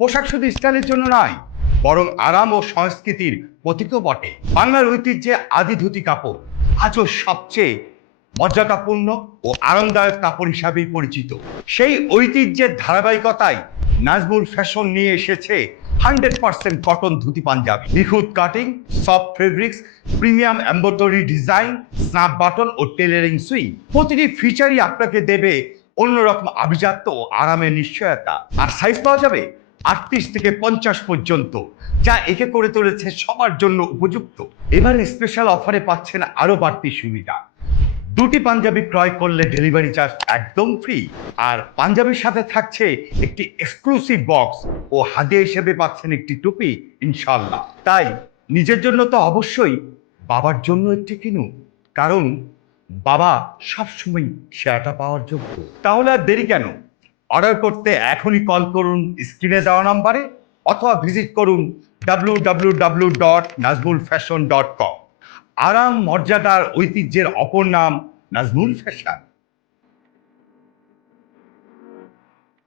পোশাক শুধু স্টাইলের জন্য নয়, বরং আরাম ও সংস্কৃতির প্রতীকও বটে। বাংলার ঐতিহ্যে আদি ধুতি কাপড় আজও সবচেয়ে মর্যাদাপূর্ণ ও আরামদায়ক কাপড় হিসাবেই পরিচিত। সেই ঐতিহ্যের ধারাবাহিকতায় নাজমুল ফ্যাশন নিয়ে এসেছে 100% কটন ধুতি পাঞ্জাবি, নিখুঁত cutting, soft fabrics, premium embroidery design, snap button ও টেলারিং সুইং। প্রতিটি ফিচারই আপনাকে দেবে অন্যরকম আভিজাত্য ও আরামের নিশ্চয়তা। আর সাইজ পাওয়া যাবে 38 থেকে 50 পর্যন্ত, যা একে করে তুলেছে সবার জন্য উপযুক্ত। এবারে স্পেশাল অফারে পাচ্ছেন আরো বাড়তি সুবিধা। দুটি পাঞ্জাবি ক্রয় করলে ডেলিভারি চার্জ একদম ফ্রি, আর পাঞ্জাবির সাথে থাকছে একটি এক্সক্লুসিভ বক্স ও হাদিয়া হিসেবে পাচ্ছেন একটি টুপি ইনশাল্লাহ। তাই নিজের জন্য তো অবশ্যই, বাবার জন্য একটি কিনুন, কারণ বাবা সবসময় সেরাটা পাওয়ার যোগ্য। তাহলে আর দেরি কেন? অর্ডার করতে এখনই কল করুন স্ক্রিনে দেওয়া নাম্বারে, অথবা ভিজিট করুন www.nazmulfashion.com। আরাম, মর্যাদার ঐতিহ্যের অপর নাম নাজমুল ফ্যাশন।